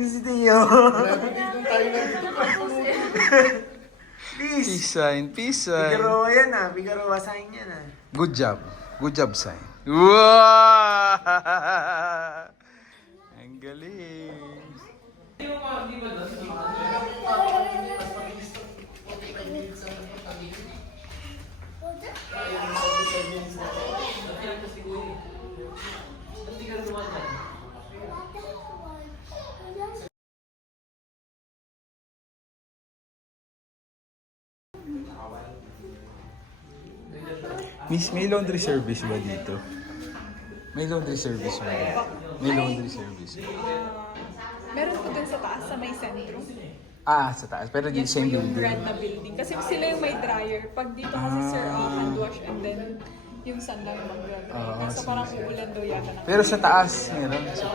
Si Tio. Dapat dito tayo na dito. Please. Peace sign, peace sign. Figueroa yan ah. Figueroa sign yan ah. Good job. Good job, sign. Wow! Ang galing. Miss, may laundry service ba dito? May laundry service ba? May laundry service. Meron po dun sa taas, sa may sentro. Ah, sa taas. Pero di Yan po same yung building. red na building. Kasi sila yung may dryer. Pag dito kasi sir, hand wash and then yung sun lang mag-dry. Kaso parang uulan daw yata ng... Pero sa taas, meron. So,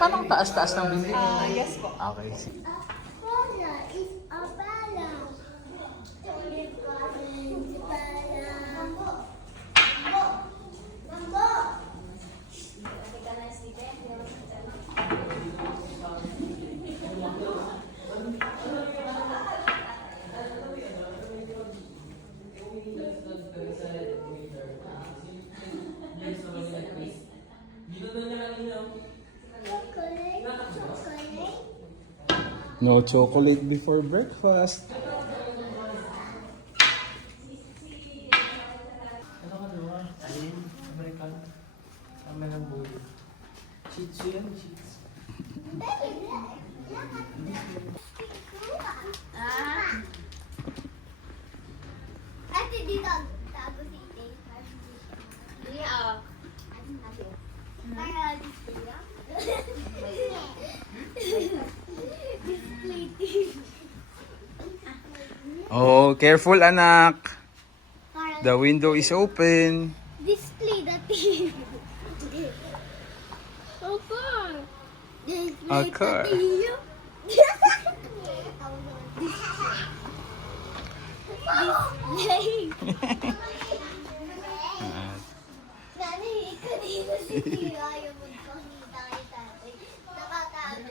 paano ang taas-taas ng building? Yes po. Okay, sige. Bola is a bala. No chocolate before breakfast. Alin? American? Tama ng bulo. Shih Tzu yan, Shih Tzu. Ate, dito. Tago si Ite. Yeah. Kaya display lang. Display TV. Oh, careful anak. The window is open. Display the TV. So far. A Display car. the TV. Display. Nani, kanina si Tira ayaw magpakita kay tatay.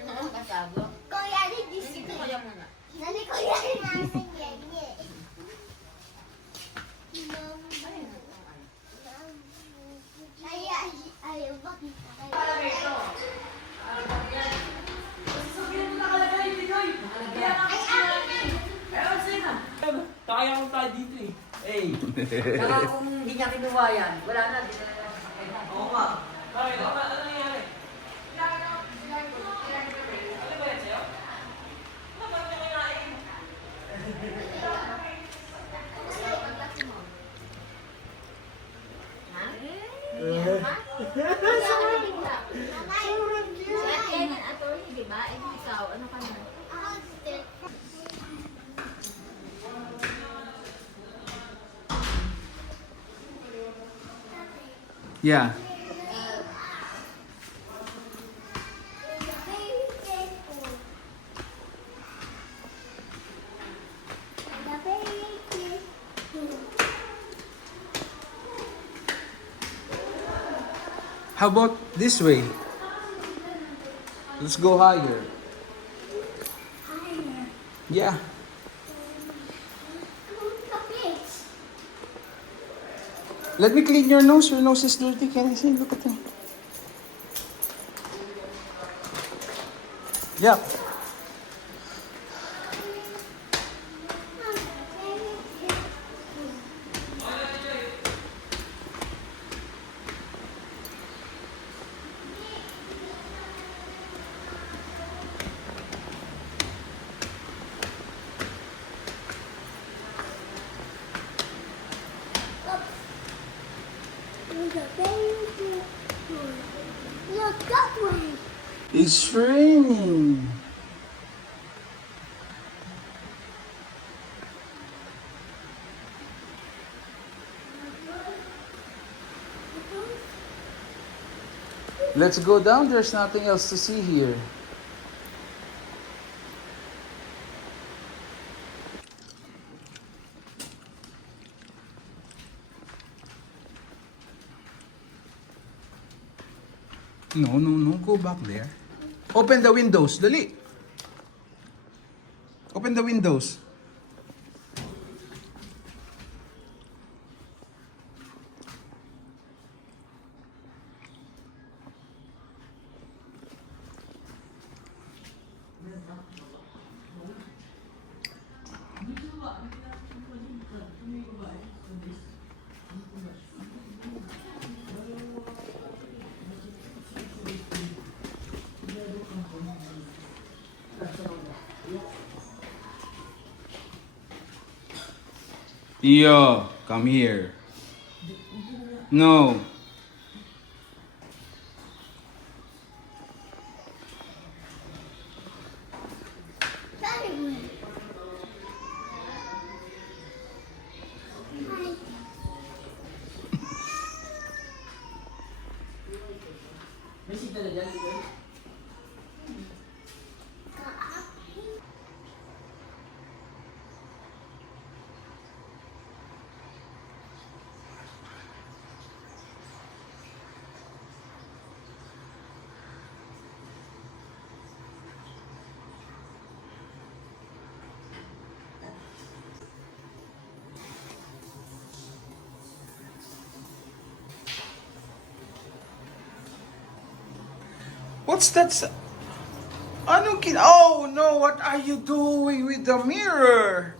Nakatago. Kuya, ni display. Nani, kuya, nasan yan niya? Ayaw makita kayo. Kaya ko tayo dito eh. Hey! Saka kung hindi niya kinuha yan, wala na. Oo nga. Bakit? Ano nangyari? Yeah. How about this way? Let's go higher. Yeah. Let me clean your nose. Your nose is dirty. Can I see? Look at me. Yeah. Look that way. It's raining. Let's go down. There's nothing else to see here. No, no, no. Go back there. Open the windows. Dali. Open the windows. Tio, come here. No. Bisita na dyan, Tito. What's that? Oh no, what are you doing with the mirror?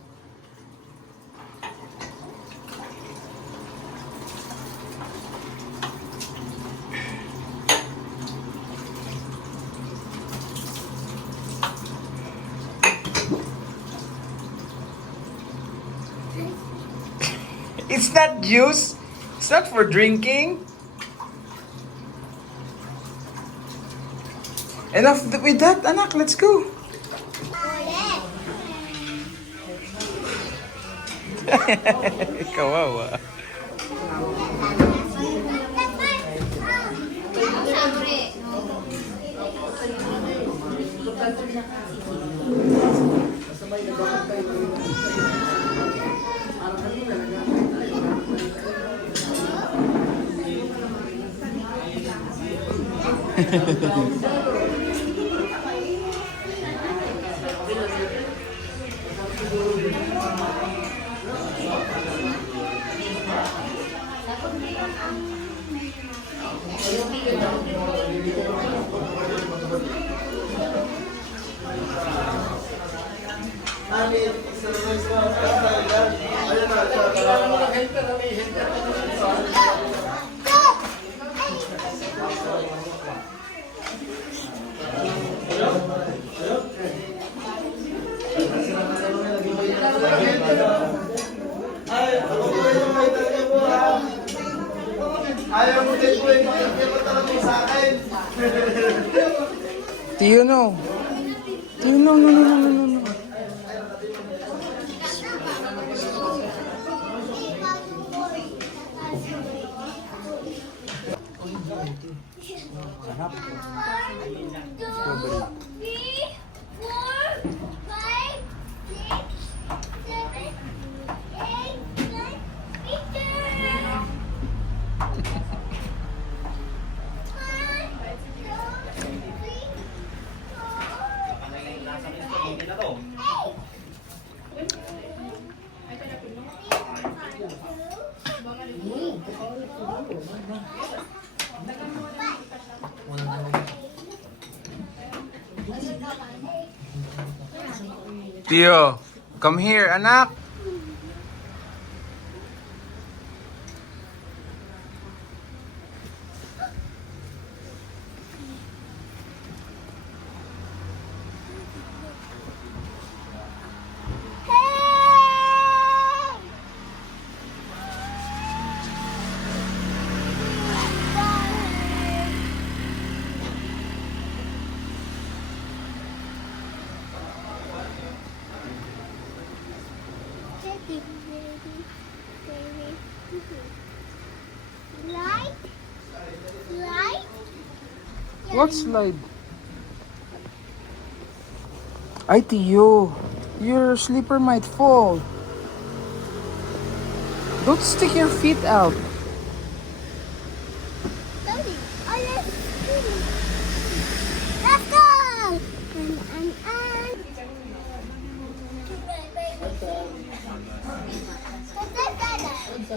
It's not juice. It's not for drinking. Enough with that, anak. Let's go. Kawawa. Ayaw mo din po yung makikita talaga sa akin. Tio, no. Tio, no, no, no, no, no, no. Tio, come here, anak. What slide? Ay, Tio. Your slipper might fall. Don't stick your feet out. Let's go! Kunti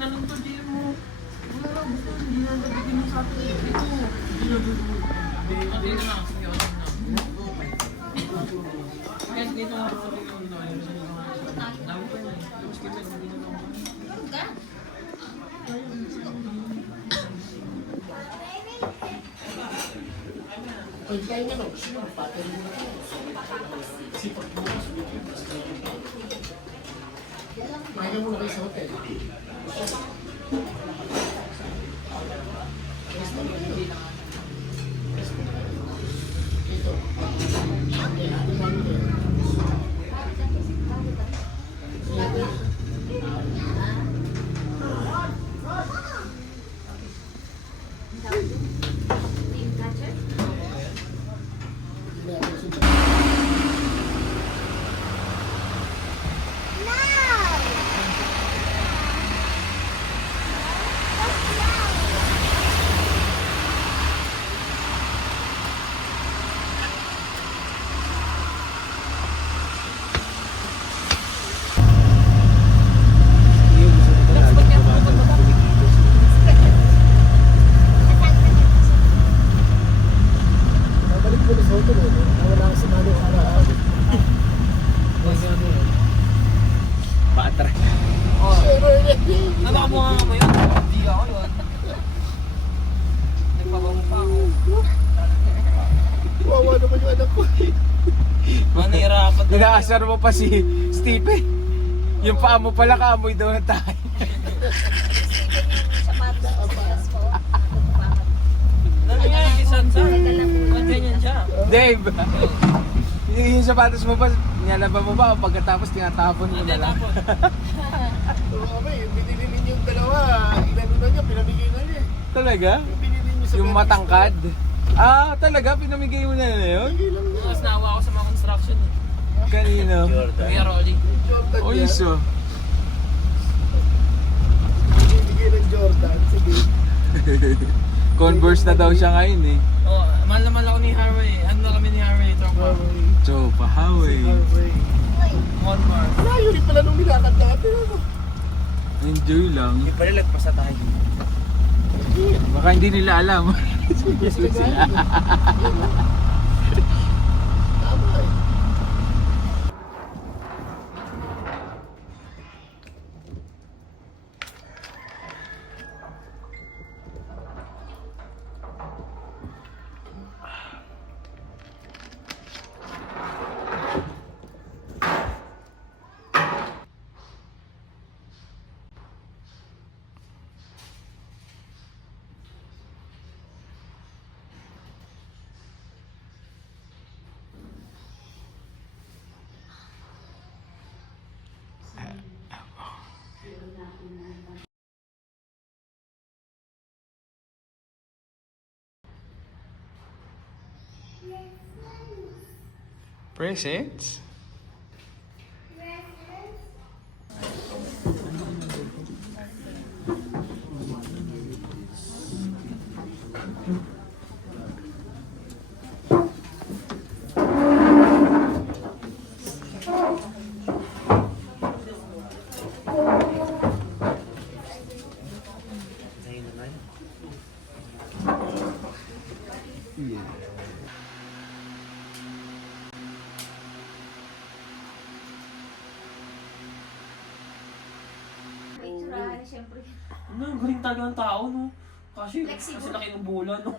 na lang to, di mo. Wala lang, basta hindi na nabigyan mo sa atin. Ito. Hindi na lang, sige, wala na. Kaya dito nga ako rin yung dami pa yun. Tapos kita, hindi na lang. Nakabuha nga mo yun? Hindi ako yun. Nagpabango pa ako. Wawa naman yung anak ko. Manirapan. Inaasar mo pa si Steve. Yung paa mo pala kaamoy daw na tayo. Nangyayari kay Sansa. Ganyan siya. Dave! Yung sapatos mo pa, nilalaba mo ba o pagkatapos tinatapon mo na lang? Kami, binili ninyong dalawa. Inano na niya, pinamigay na niya. Talaga? Yung binili niyo sa Yung Benny matangkad? Ah, talaga? Pinamigay mo na yun? Store, lang niya. Tapos naawa ako sa mga construction. Kanino? Kuya Rolly. Jordan O niya. iso. Binibigay ng Jordan. Sige. Converse na daw siya ngayon eh. Oh, mahal na mahal ako ni Harvey. Ano na kami ni Harvey? Tropa. So, pahawi. Harvey. One more. Layo rin pala nung nilakad natin. Ano? Enjoy lang. Pala lagpas na tayo. Baka hindi nila alam. Sila. Tama eh. Presents? Siyempre. Ano, galing talaga ng tao, no? Kasi laki ng bola, no?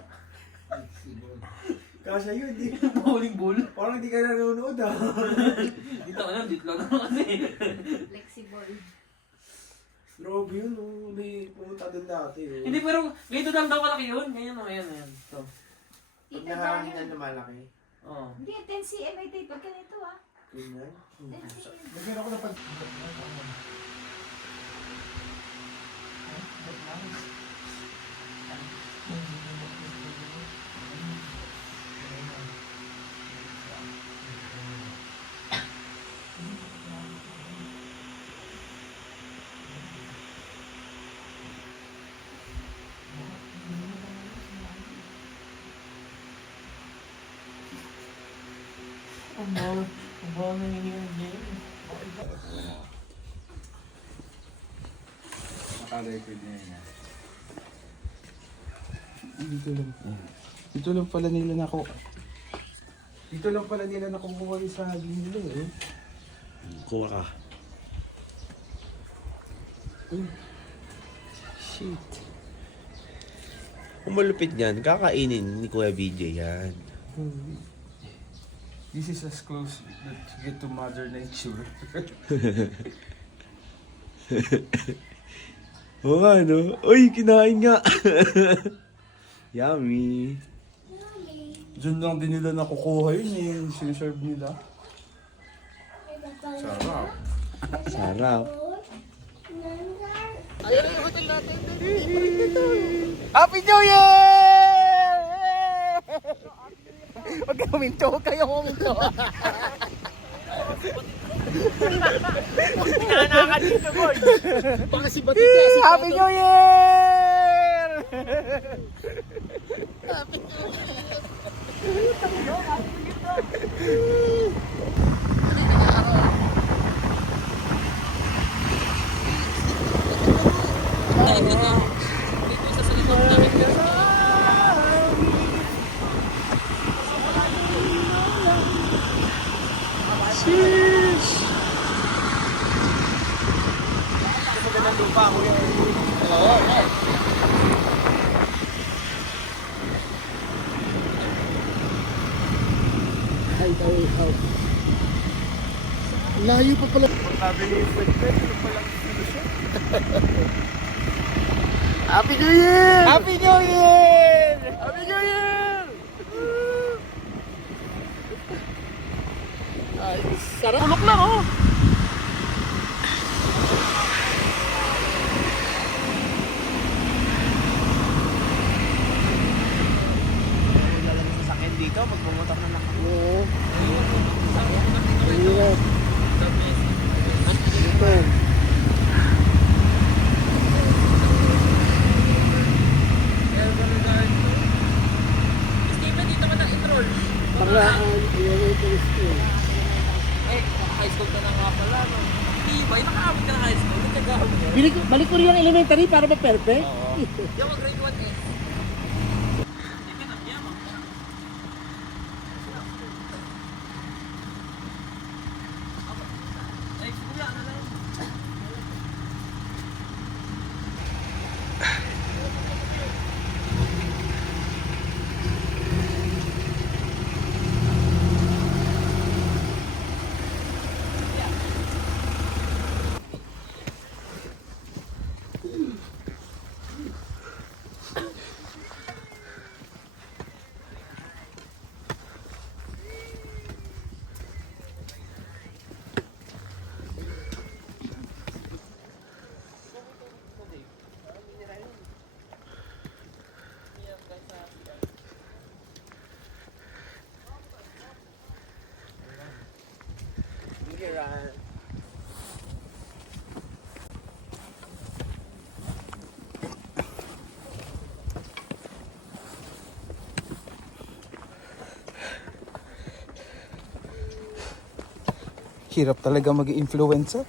Kasi yun, di. Bowling ball. Parang di ka nanonood ah. Dito ka lang, dito lang naman kasi. Flexible. Grabe yun, oh. May pumunta din dati. Oh. Hindi, pero ganito lang daw kalaki yun. Ganyan, no? Ayan, ayan. Ito. Pag nahanginan na malaki. Oo. Hindi, 10 cm ay tape. Pag ganito ah. Ganyan. 10 cm. Nagyan ako na pag... Ang bawa nangyayari niya. Naka-record niya yun. Dito lang. Dito lang pala nila nakukuha yung saging nila eh. Kuha ka. Shit. Kung malupit yan, kakainin ni Kuya BJ yan. This is as close that you get to Mother Nature. Oo nga, no? Uy, kinain nga! Yummy! Diyan lang din nila nakukuha yun eh, yung siniserve nila. Sarap. Sarap. Ayun yung hotel natin. Happy New Year! Huwag kayo huminto, huwag kayo huminto. Pinanaka dito, boy! Baka si Batita, si Happy New Year! Happy New Year! Layo pa pala. Sabi ni Inspector, ano palang solusyon? Happy New Year! Happy New Year! Happy New Year! Ay, sarap. Ulok lang, oh! Dito, magbumotor na lang. Oo. Hirap. Ito. Steven, dito ka na-enroll. Paraan, elementary school. Eh, high school ka na nga pala, no? Di ba? Nakaabot ka na high school. Nagkagahapon yun. Balik ko rin ang elementary para ma-perfect. Yung mga grade 1 eh. Hirap talaga mag-influencer.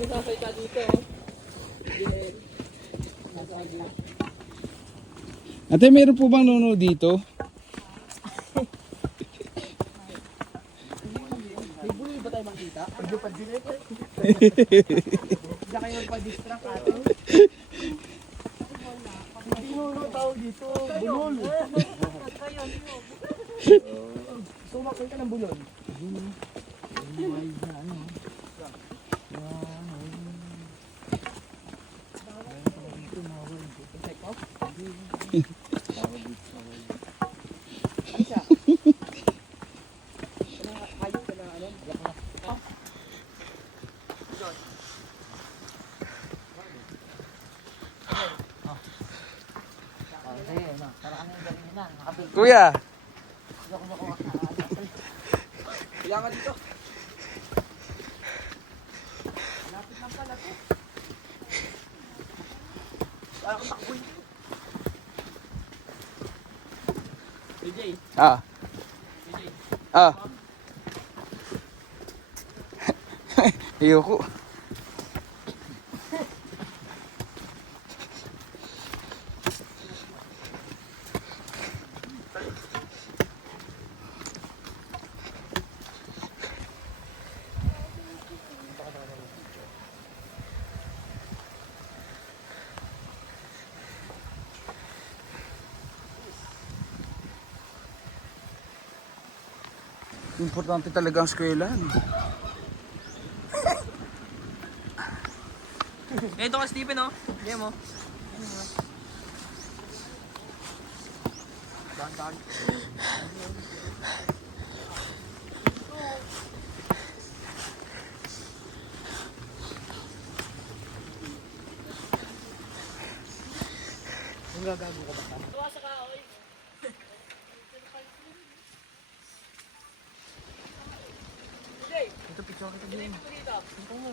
Nasasay ka dito, oh. Ate, meron po bang nuno dito? May buloy ba tayo makita? Pwede pa din ito. Hindi kayo magpa-distract ate. Hindi mo tawag dito. Bulol. Gusto mo makita ng bulol? Kuya! Kailangan dito. DJ, Ah. Ah. Ayoko. Importante talaga ang eskwelahan. ito ka Stephen oh. Hindi mo. Ito picture kita din. Ito mo.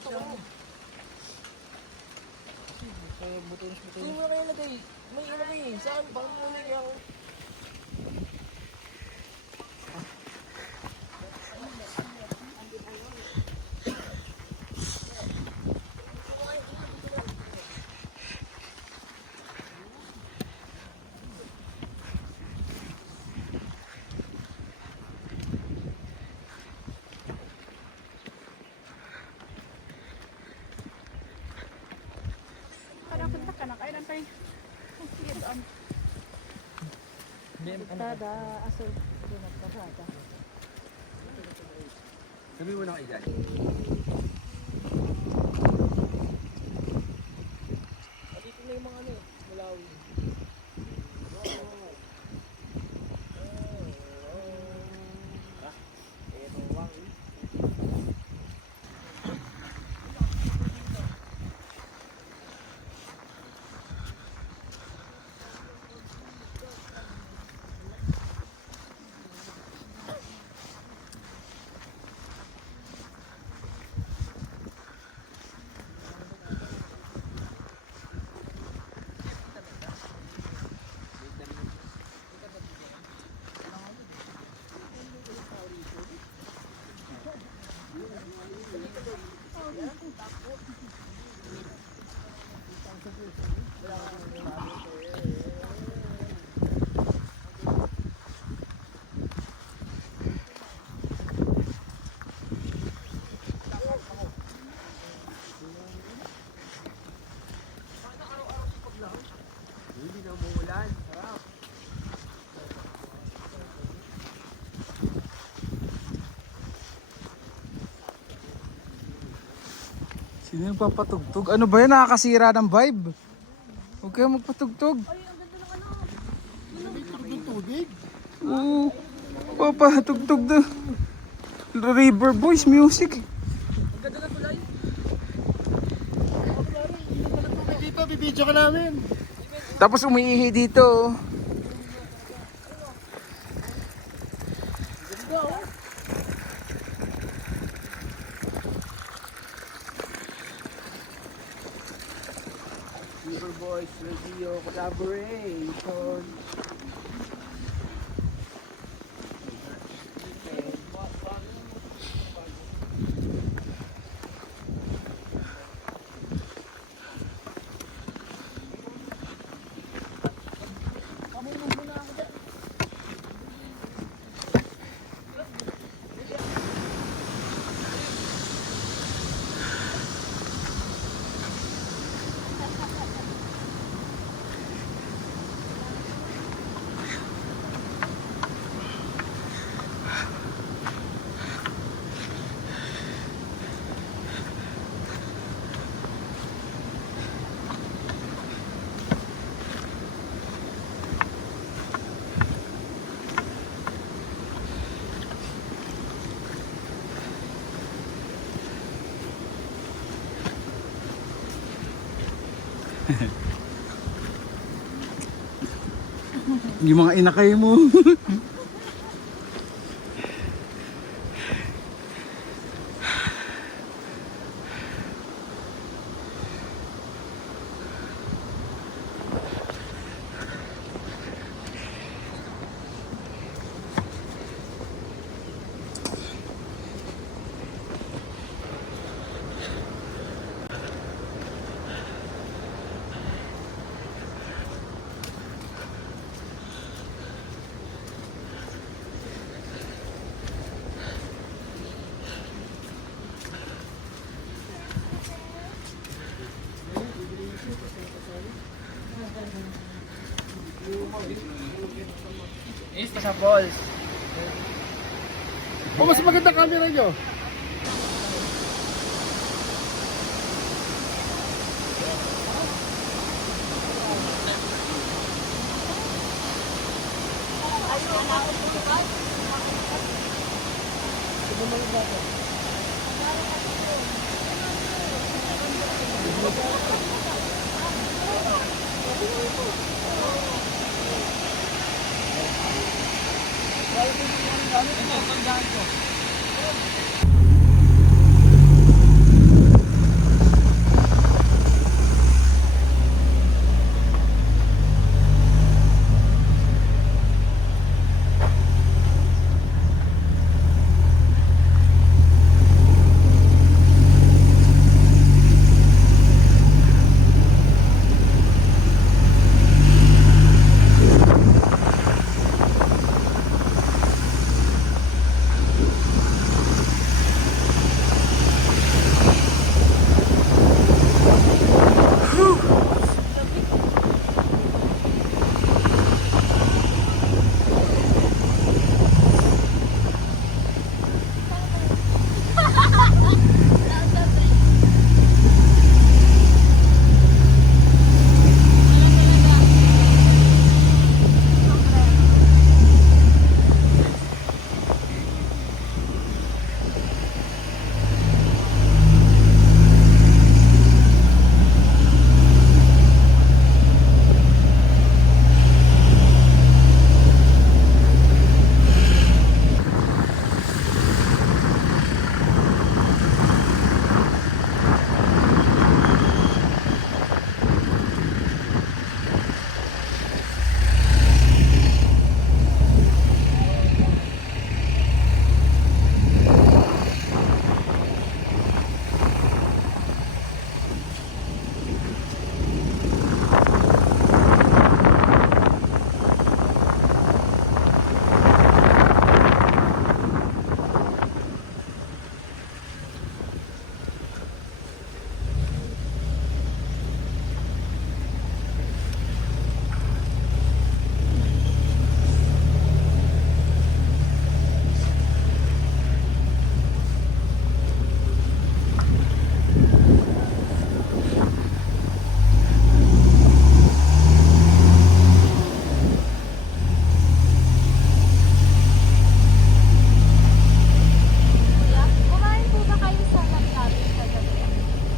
Ito mo. Hindi mo na kayo lagay. May ilagay eh. Saan? Baka mo nalagay ako. Punta ka na, kailan tayo? Sige, doon. Tada, aso. Sabi mo na kayo dyan. Dito na yung mga ano, Malawi. Hindi na umuulan. Sarap. Sino yung papatugtog? Ano ba yan? Nakakasira ng vibe. Huwag kayo magpatugtog. Tubig. Oo. Papatugtog na. River Boys music. Dito, bibidyo ka namin. Tapos umiihi dito. River Boys Radio Collaboration. Yung mga inakay mo. Ito sa balls. Oh, mas maganda camera nyo.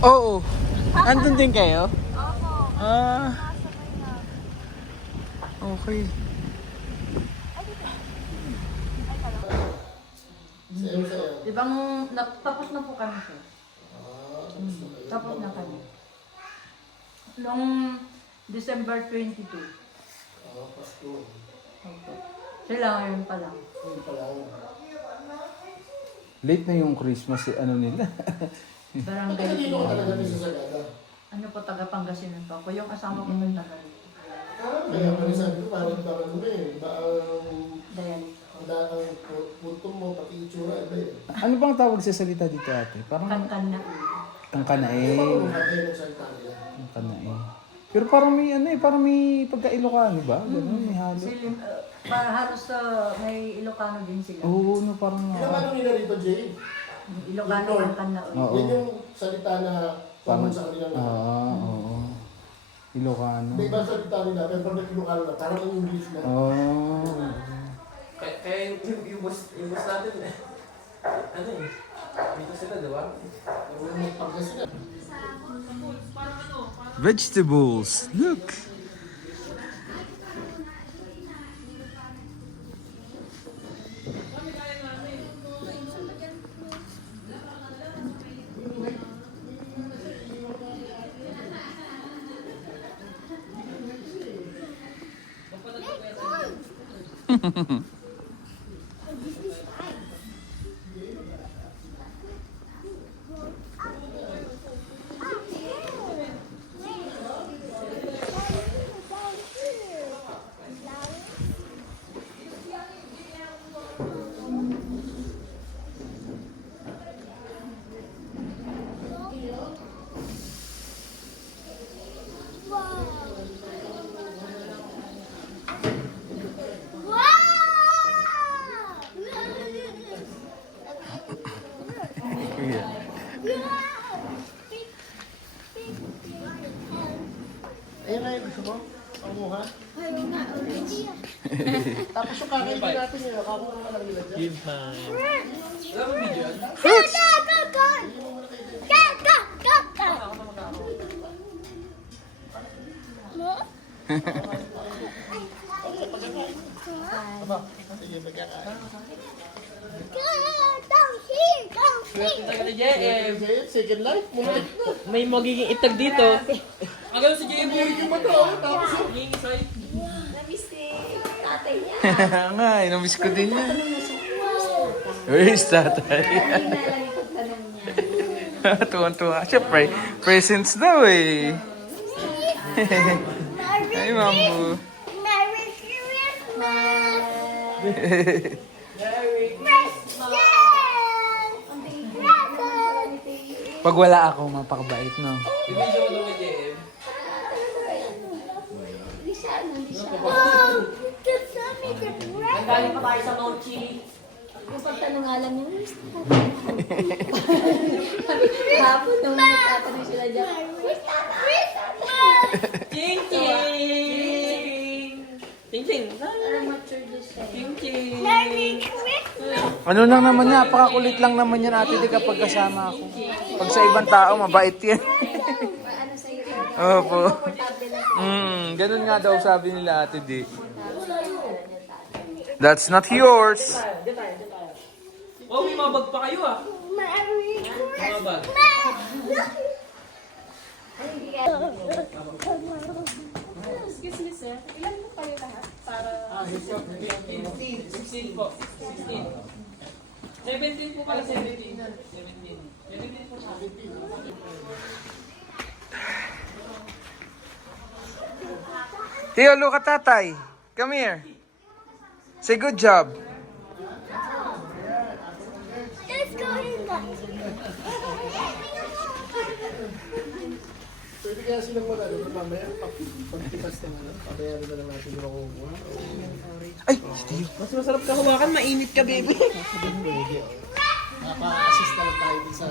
Oo. Andun din kayo? Opo. Ah, Nakasabay na. okay. Ibang, tapos na po kami sir. Tapos na kami. Noong December 22. Pasko. Opo. Sila ngayon pa lang. Yun pala. Late na yung Christmas, ano nila. Barangay. Kanino ka talaga sa Sagada? Ano po, taga Pangasinan pa ako. Yung asawa ko may taga rito. Kaya pa rin sabi ko, parang ano eh, Dahil ang punto mo, pati itsura, iba eh. Ano bang tawag sa salita dito ate? Parang kankan na. tangkanae. Ano ba kayo nagsalita nila? Tangkanae. Pero parang may ano eh, parang may pagka-Ilocano ba? Ganun, may halo. Silim, para halos may Ilocano din sila. Oo, no, parang Ano nila rito, Jay? Ilocano kankan na. Oo. Yan yung salita na common sa kanilang oo. Ilocano. May ibang salita nila, pero pag Ilocano na, parang ang English na. Oh. Kaya yung boss natin eh. Ano eh? Dito sila, di ba? Pagkasinan. Parang ano, parang Vegetables. Look. Yeah. Ayun na yung gusto mo? Panguha? Tapos yung kakainin natin yun, nakakuha ka lang nila dyan. Sige, magkakain. Second life, muna. May magiging itag dito. Ang gano'n si J.M. Nga, namiss ko din yan. Where is tatay? Tuwan-tuwa. Siyempre, presents daw eh. Ay, mambo. Merry Christmas! Presents! Pag wala ako, mapakabait, no? Wow! Kasama the presents! Galing pa tayo sa Mochi. Yung pagtanong nga lang yung hapon nung nagtatanong sila dyan. Ching ching! Ching ching! Ching ching! Merry Christmas! Ano lang naman niya, pakakulit lang naman yan ate di kapag kasama ako. Pag sa ibang tao, mabait yan. Ano sa'yo? Opo. Ganun nga daw sabi nila ate di. That's not yours. Wow, may mga bag pa kayo ah! Merry Mga bag. Excuse me, sir. Ilan po kayo lahat? Para... 16 po. 16. 17 po pala, 17. 17 po siya. Tio, look at tatay. Come here. Say good job. Let's go in the... Pwede kaya silang wala, mamaya, pagtipas ng ano, pabayaran na lang natin yung makukuha. Ay, si Tio. Mas masarap ka hawakan, mainit ka, baby. Napa-assist na lang tayo din sa...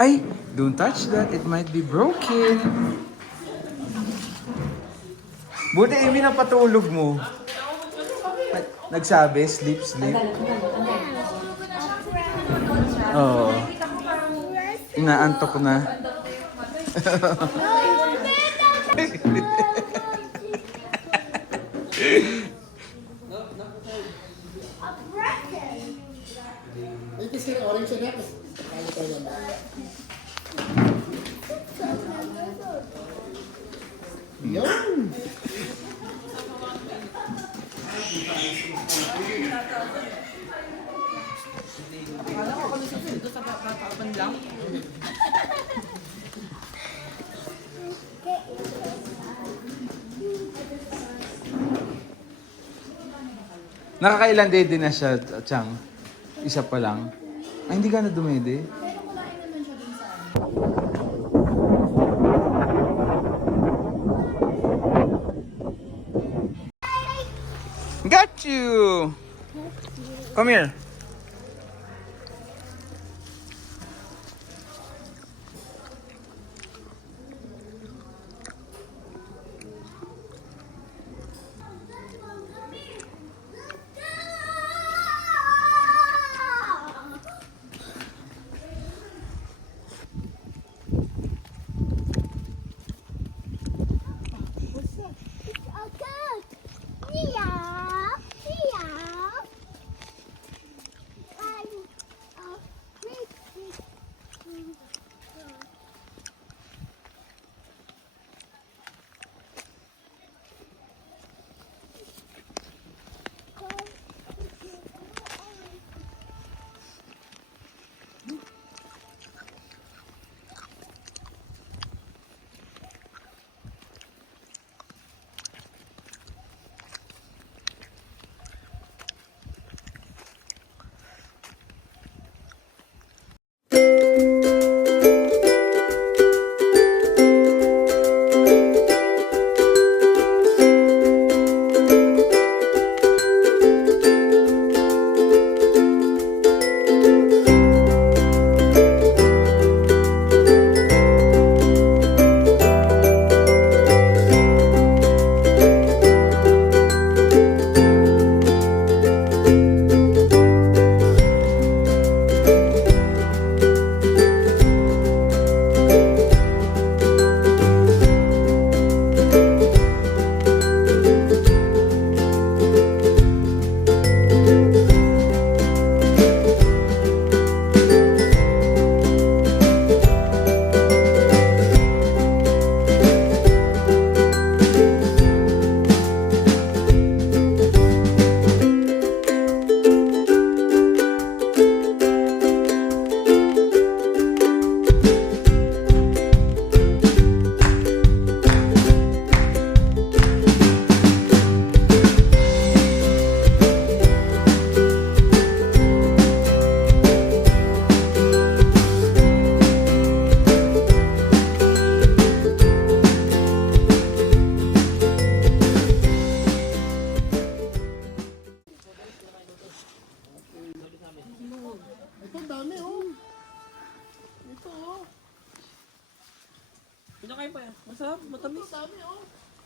Ay, don't touch that. It might be broken. Buti, Amy, napatulog mo. Nagsabi, sleep, sleep. Oo. Inaantok na. Ay, kasi orange na ako. Ano pa yun? Yun! Akala ko kung susunod sa papan lang. Nakakailan day din na siya, Chang? Isa pa lang. Ay, hindi ka na dumede. Got you! Come here.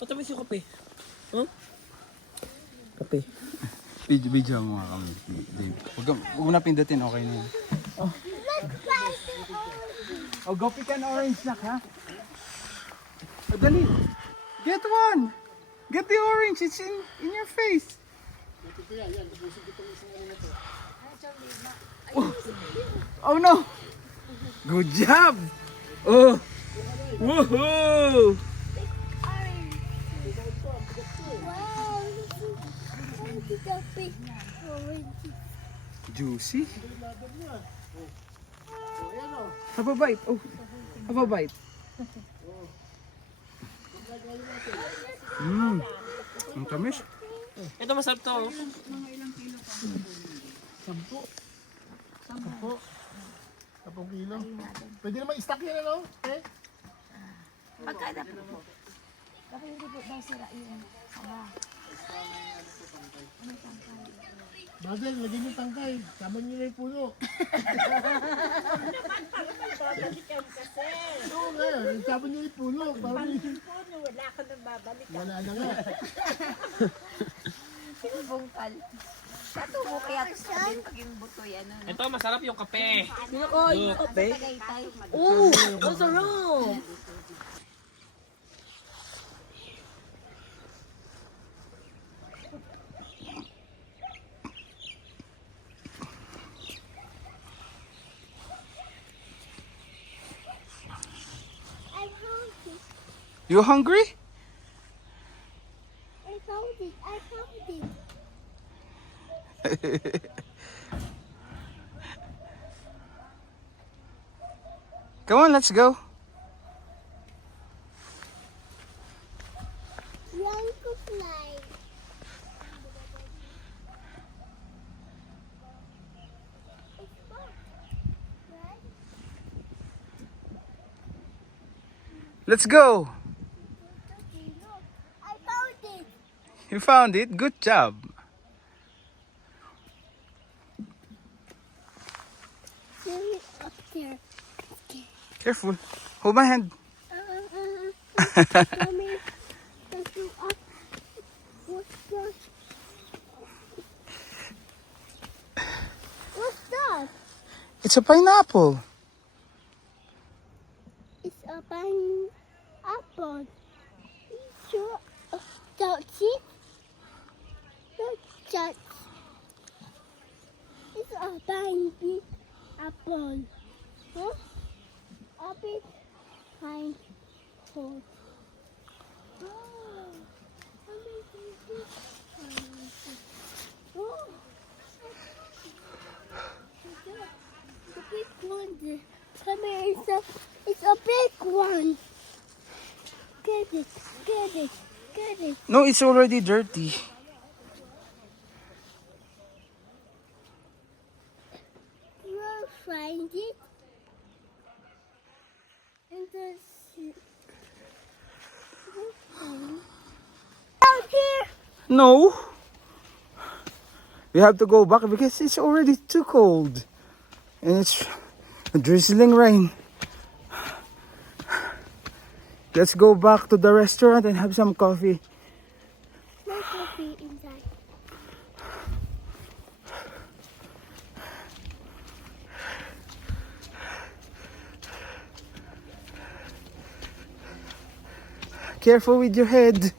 Patamis yung kape. Huh? Kape. Video mo nga kami, Dave. Huwag mo na pindutin, okay na yun. Oh, go pick an orange snack, ha? Oh, dali. Get one. Get the orange. It's in your face. Oh no. Good job. Oh. Woohoo. Wow. Look at the big orange. Juicy. Have a bite. Oh. Have a bite. Ang tamis. Ito masarap to. Oh. 10 kilo. Pwede naman i-stack yan, ano? Eh? Bagay, lagyan yung tangkay. Tama nyo na yung puno. Oo nga, tama nyo yung puno. Parang Wala ka nang babalik. wala na nga. Bungkal. Katubo kaya sabihin pag yung buto yan. Ito masarap yung kape. Tagaytay. Oh, masarap. I found it. You hungry? I found it. I found it. Come on, let's go. Young to fly. It's fun, right? Let's go. Okay, look. I found it. You found it. Good job. See it up there. Careful. Hold my hand. Mommy, let's go up. What's that? What's that? It's a pineapple. It's a pineapple. Sure. Don't see? Look, that. It's a pineapple. Huh? A big pineapple. Oh, amazing. Oh, the big one. Come here, it's a big one. Get it, get it, get it. No, it's already dirty. We'll find it. And out here. No. We have to go back because it's already too cold. And it's drizzling rain. Let's go back to the restaurant and have some coffee. No coffee inside. Careful with your head.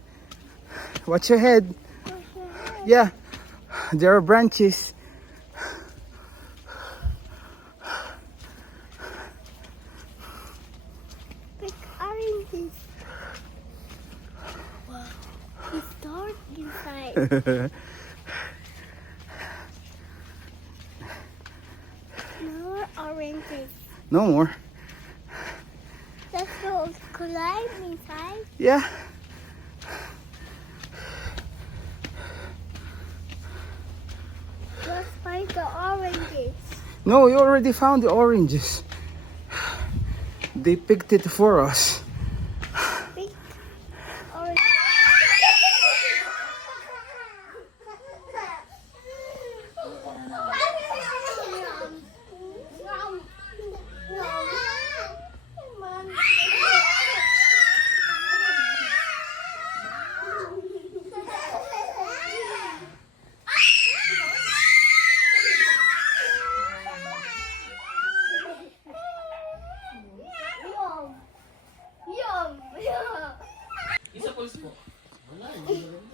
Watch your head. Yeah, there are branches. Big oranges. Wow, it's dark inside. More oranges. No more. Let's go climb inside. Yeah. Let's find the oranges. No, you already found the oranges. They picked it for us. Big orange.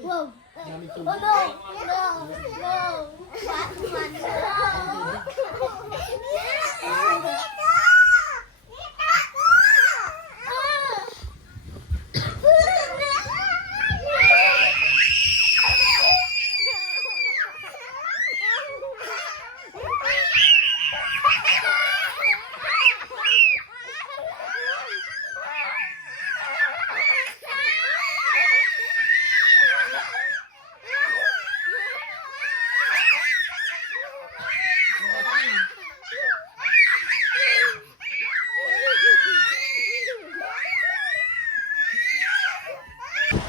Wow. Oh no! No! No! Batman!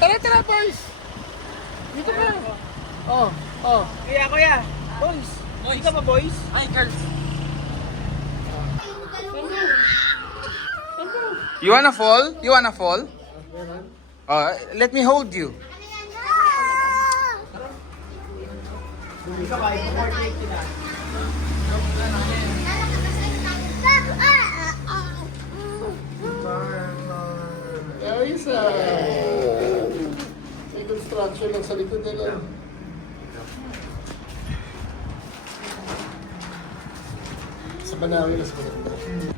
Tara, tara, boys! Dito ka! Oh, oh. Kuya. Boys. Hindi ka ba boys? Ay, girls. You wanna fall? You wanna fall? Let me hold you. Ayos may construction lang sa likod nila. Sa Banawi na sa Banawi.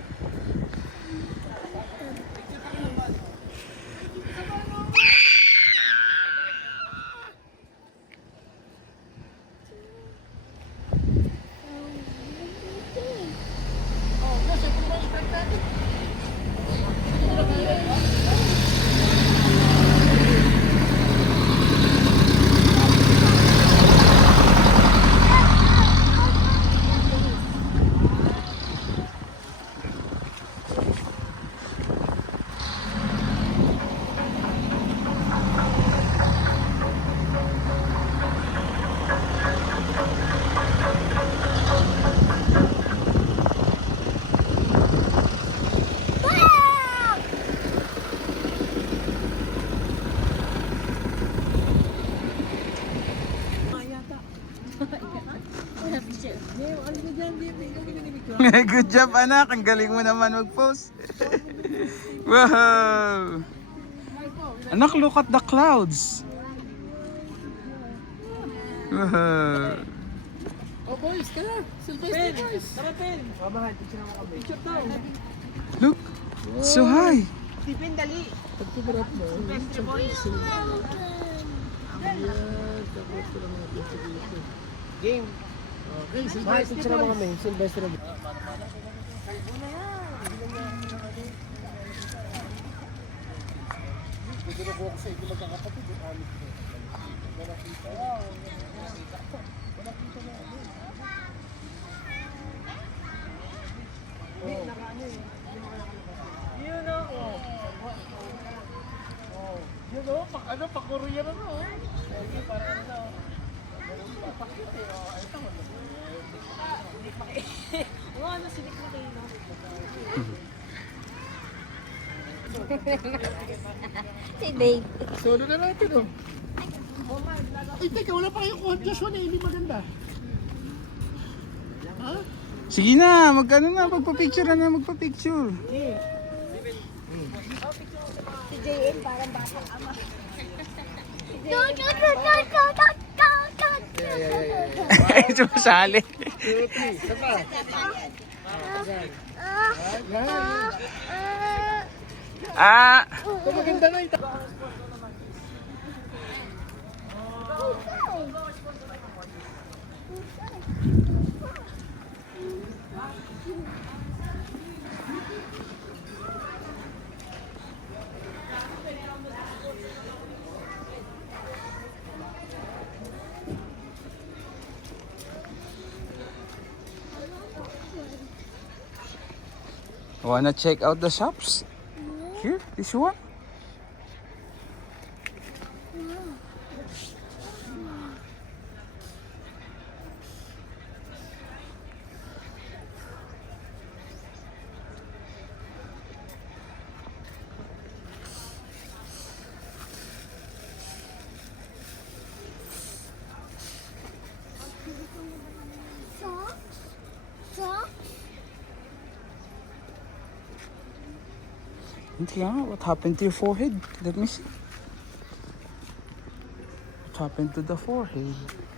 Good job, anak. Ang galing mo naman mag-post. Wow! Anak, look at the clouds. Wow! Oh boys, tara! Sylvester boys! Tara, Pen. Babahan, picture mo kami. Picture daw. Look! So high! Stephen, dali. Pagkumarap mo. Sylvester boys. Game. Okay, Sylvester mo kami. Sylvester mo. Pwede na po ako sa ito magkakapatid. Yun o. Yun o, pa-Korean ano o. Sige, para ano. Oo, ano, sinik mo kayo, no? Si Dave. Solo na natin o. Ay, teka, wala pa kayong contest one eh. Hindi maganda. Ha? Sige na, magkano na, magpa-picture na, magpa-picture. Si JN parang batang ama. Sumasali. 2, 3, isa pa. Ah! Ito maganda na ito. Wanna check out the shops? Here, this one. Hindi nga, what happened to your forehead? Let me see. happened to the forehead?